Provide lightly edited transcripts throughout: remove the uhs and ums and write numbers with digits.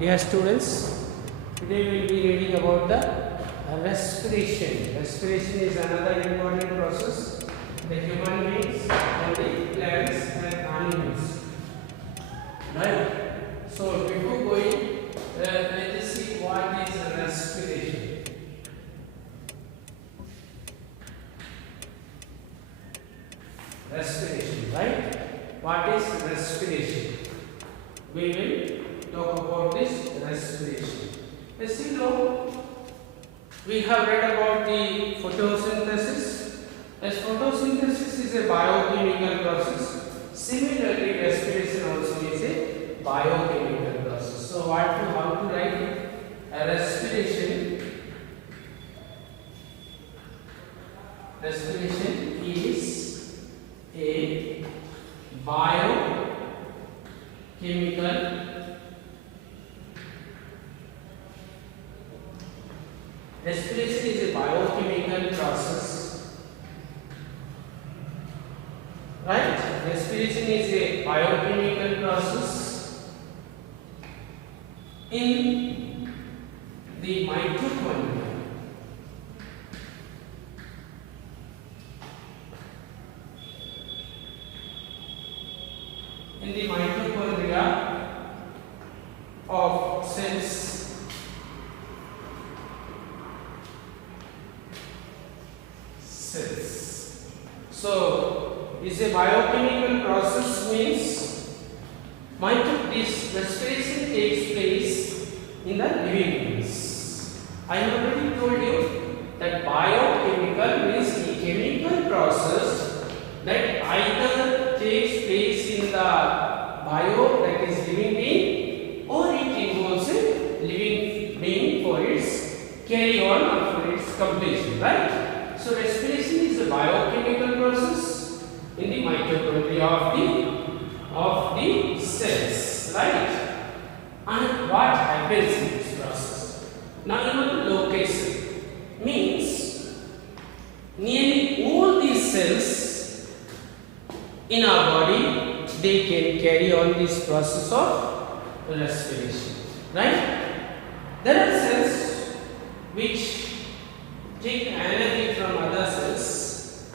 Dear students, today we will be reading about the respiration. Respiration is another important process the human beings and the plants and animals. Right? So before going, let us see what is respiration. Respiration, right? What is respiration? We will talk about this respiration. As you know, we have read about the photosynthesis. As photosynthesis is a biochemical process, similarly respiration also is a biochemical process. So how to write it? A respiration is a biochemical respiration is a biochemical process, right? Respiration is a biochemical process in the mitochondria. In the mitochondria of cells. So, is a biochemical process means this respiration takes place in the living beings. I have already told you that biochemical means a chemical process that either takes place in the bio, that is living being, or it involves a living being for its carry on or for its completion, right? So respiration is a biochemical process in the mitochondria of the cells, right? And what happens in this process? Now you know the location means nearly all these cells in our body, they can carry on this process of respiration, right? There are cells which take energy from other cells,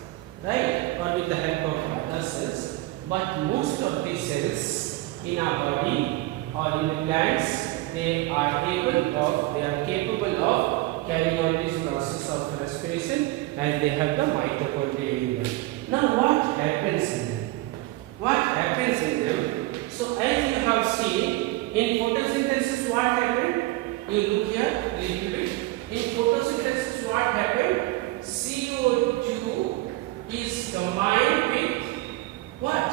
right, or with the help of other cells, but most of the cells in our body or in the plants, they are capable of carrying on this process of respiration, and they have the mitochondria in them. Now what happens in them? What happens in them? So as you have seen in photosynthesis, what happened? You look here a little bit. In photosynthesis, what happened? CO2 is combined with what?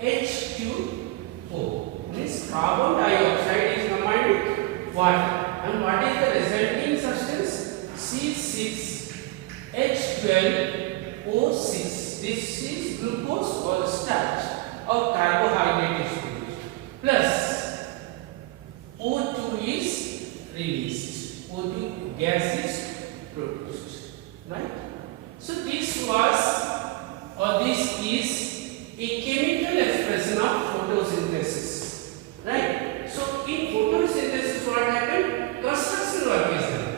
H2O. Means carbon dioxide is combined with water. And what is the resulting substance? C6H12O6. This is glucose or starch or carbohydrate is produced. Plus O2 is released. O2 gas is produced, right? So this is a chemical expression of photosynthesis, right? So in photosynthesis, what happened? Construction work is done,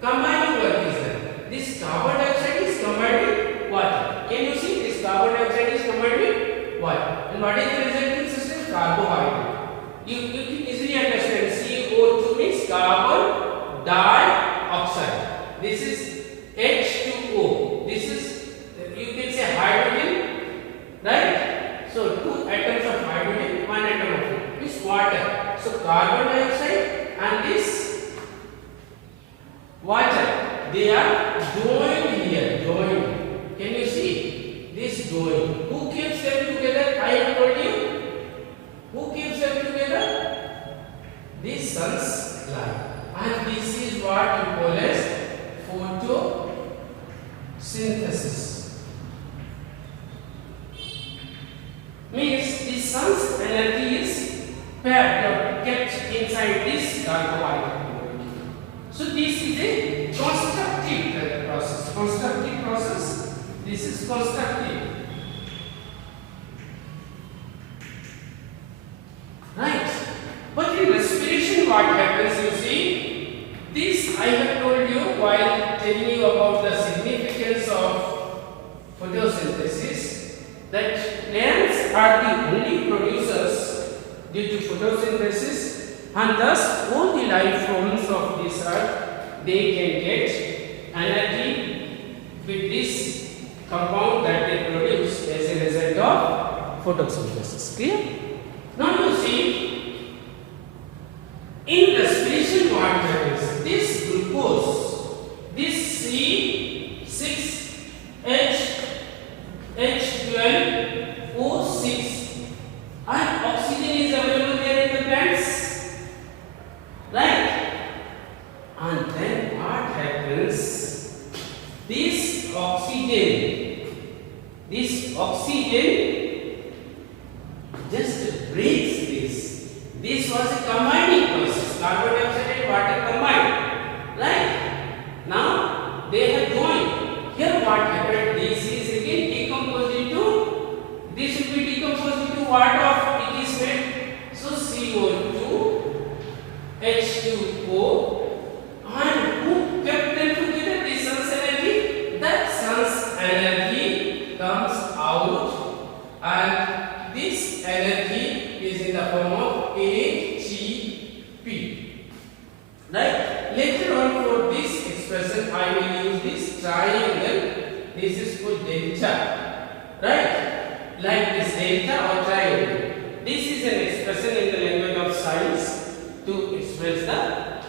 combining work is done. This carbon dioxide is combined with water. Can you see this carbon dioxide is combined with water? And what is the resulting substance? Carbohydrate. You can easily understand. CO2 means carbon dioxide. This is H2O. This is, you can say, hydrogen, right? So two atoms of hydrogen, one atom of it is water. So carbon dioxide and this water, they are joined here. Joined. Can you see this joined? Who keeps them together? I have told you. Who keeps them together? The sun's light. And this is what you call as photosynthesis. Means the sun's energy is packed or kept inside this carbohydrate. So this is a constructive process. Constructive process. This is constructive. Right? But in respiration, what and thus all the life forms of this earth, they can get energy with this compound that they produce as a result of photosynthesis. Clear? Now you see, in respiration what happens? This glucose, this C6H12O6, and oxygen is available there in the plants, right? And then what happens? This oxygen just breaks this. This was a combining process. Carbon dioxide and water combined, right? Now they have joined. Here what happened? This is again decomposed into. This will be decomposed into what of it is made? So CO2, H2O, and who kept them together? The sun's energy. That sun's energy comes out, and this energy is in the form of ATP. Right? Later on, for this expression, I will use this triangle. This is called delta. Right? Like this delta or triangle. This is an expression in the language of science to express the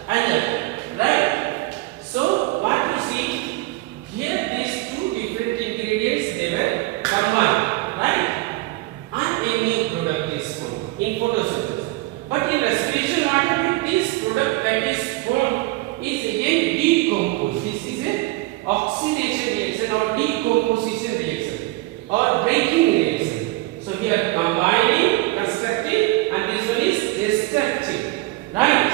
energy. Right? So what you see here, these two different ingredients, they were combined, right? And a new product is formed in photosynthesis. But in respiration, what happens? This product that is formed is again decomposed. This is a oxidation reaction or decomposition reaction or breaking reaction. So here combining, constructive, and this one is destructive, right?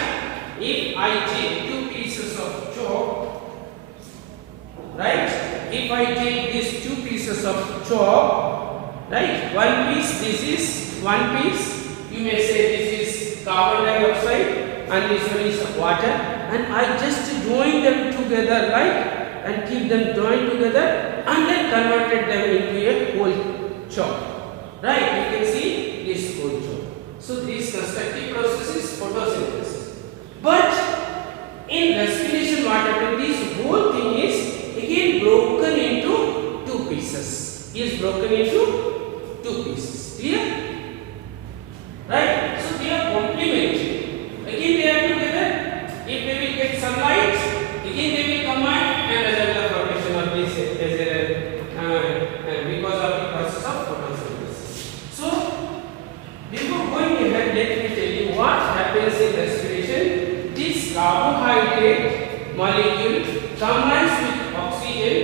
If I take two pieces of chalk, right? If I take these two pieces of chalk, right? One piece, this is one piece. You may say this is carbon dioxide and this one is water, and I just join them together, right? And keep them joined together and then converted them into a whole chalk, right? You can see this whole chalk. So this constructive process is photosynthesis. But in respiration, what happens? This whole thing is again broken into two pieces. Is broken into two pieces. Clear? Right? So they are complementary. Again they are together. If they will get sunlight, again they will combine and result the formation of this because of the process of photosynthesis. So before going ahead, let me tell you what happens in respiration. This carbohydrate molecule combines with oxygen.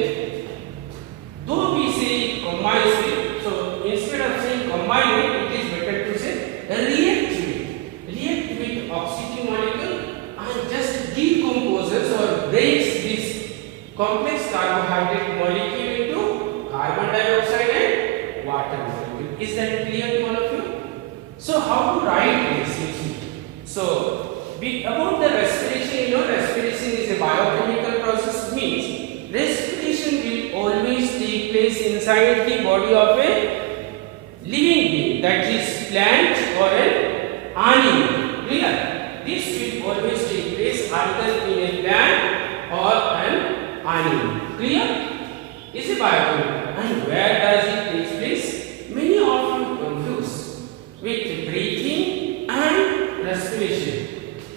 Though we say it combines with, so instead of saying combine with, it is better to say react with. React with oxygen molecule and just decomposes or breaks this complex carbohydrate molecule into carbon dioxide and water molecule. Is that clear to all of you? So how to write this? So about the respiration, respiration is a biochemical process, means respiration will always take place inside the body of a living being, that is plant or an animal. Clear? This will always take place either in a plant or an animal. Clear? Is a biochemical. And where does it take place? Many of you confuse with breathing and respiration.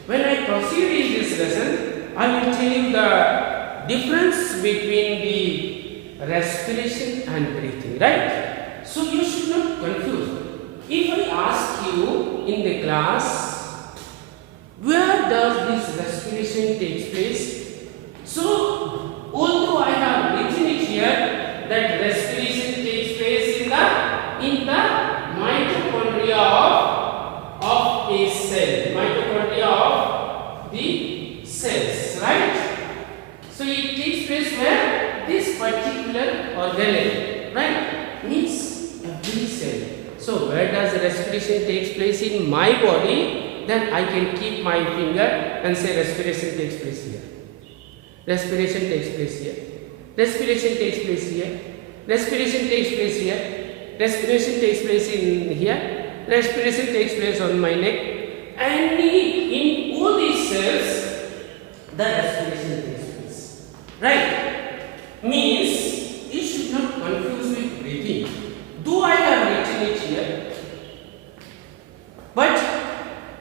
When I proceed in this lesson, I will tell you the difference between the respiration and breathing, right? So you should not confuse. If I ask you in the class, where does this respiration take place? So although I have written it here that respiration takes place in the mitochondria of a cell, mitochondria of the cells, right? So it takes place where this particular organelle, right, means every cell. So where does respiration takes place in my body? Then I can keep my finger and say respiration takes place here. Respiration takes place here. Respiration takes place here. Respiration takes place here. Respiration takes place in here. Respiration takes place on my neck. Any the respiration takes place. Right? Means you should not confuse with breathing. Though I have written it here, but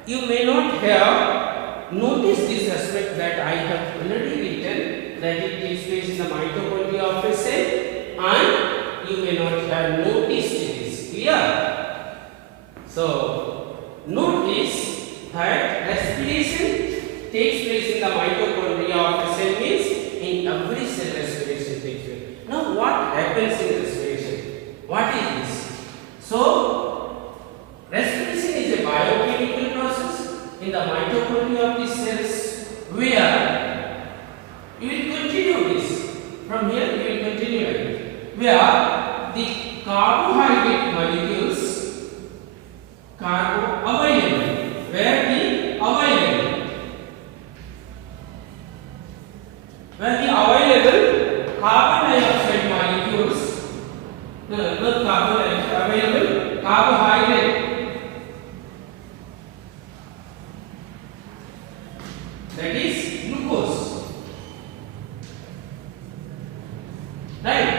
you may not have noticed this aspect that I have already written, that it takes place in the mitochondria of a cell, and you may not have noticed this. Clear? So, notice that respiration takes place in the mitochondria of a cell, means in every cell respiration takes place. Now, what happens in respiration? What is this? So, respiration is a biochemical process in the mitochondria of the cells, where you will continue this. From here, you will continue it. Where the carbohydrate molecules, available, where the available carbon dioxide molecules, not carbon dioxide, available carbohydrate, that is glucose, right?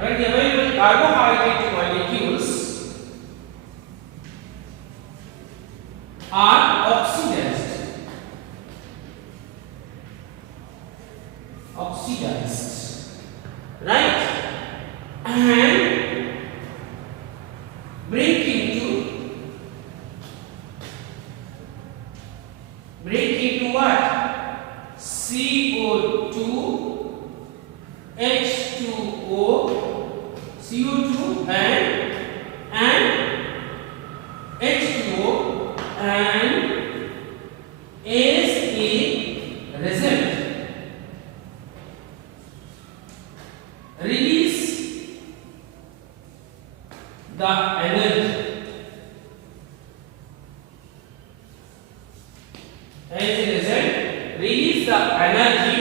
When the available carbohydrate molecules are oxidized, right, and break into what? CO2, H2O, CO2 and H2O, and as a result release the energy. As a result, release the energy,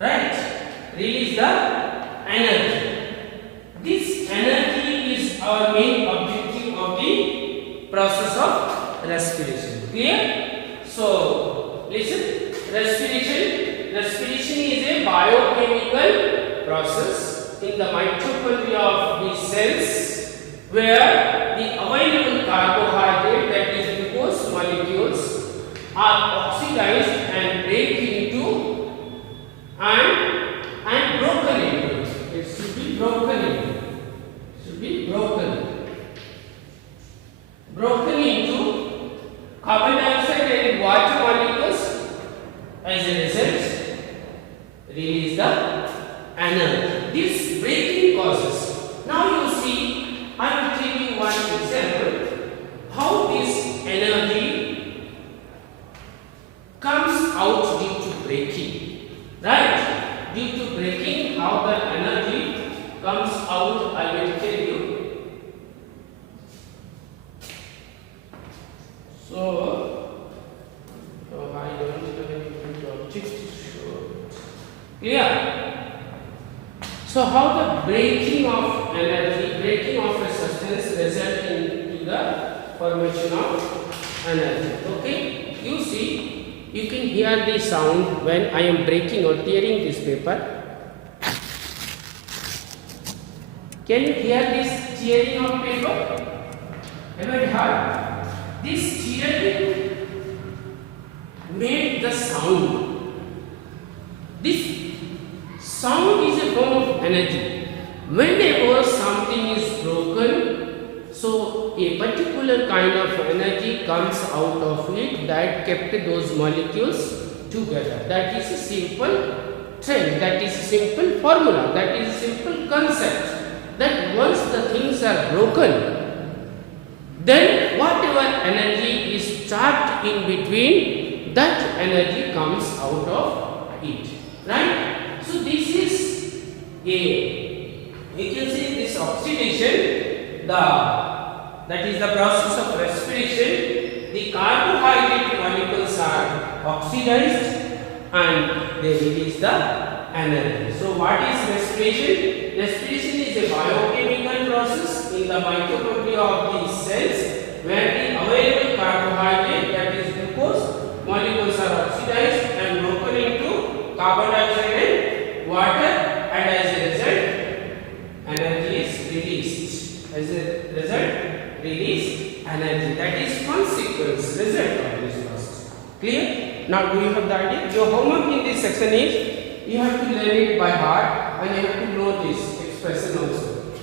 right? Release the energy. This energy is our main objective of the process of respiration. Clear? So, listen. Respiration is a biochemical process in the mitochondria of the cells, where the available carbohydrate, that is glucose molecules, are oxidized and break into and broken into. It should be broken into. Broken into carbon dioxide and water molecules. As a result, release the energy. This breaking causes. Now you see, I will tell you one example how this energy comes out due to breaking. Right? Due to breaking, how the energy comes out, I will tell you. So I don't have any object to show. Clear? So how the breaking of energy, breaking of a substance result into the formation of energy. Okay? You see, you can hear the sound when I am breaking or tearing this paper. Can you hear this tearing of paper? Have you heard? This tearing made the sound. This sound is a form of energy. Whenever something is broken, so a particular kind of energy comes out of it that kept those molecules together. That is a simple trend, that is a simple formula, that is a simple concept. That once the things are broken, then whatever energy is trapped in between, that energy comes out of it, right? So this is you can see this oxidation, that is the process of respiration. The carbohydrate molecules are oxidized and they release the energy. So what is respiration? Respiration is a biochemical process in the mitochondria of the cells, where the available carbohydrate, that is glucose, Now, do you have the idea? Your homework in this section is you have to learn it by heart and you have to know this expression also.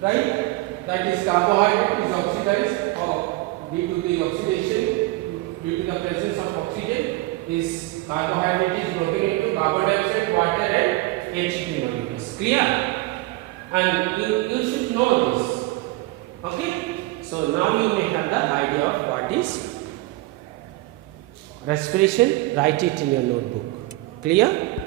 Right? That is carbohydrate is oxidized or due to the oxidation, due to the presence of oxygen, this carbohydrate is broken into carbon dioxide, water and H2 molecules. Clear? And you should know this. Okay? So now you may have the idea of what is respiration. Write it in your notebook. Clear?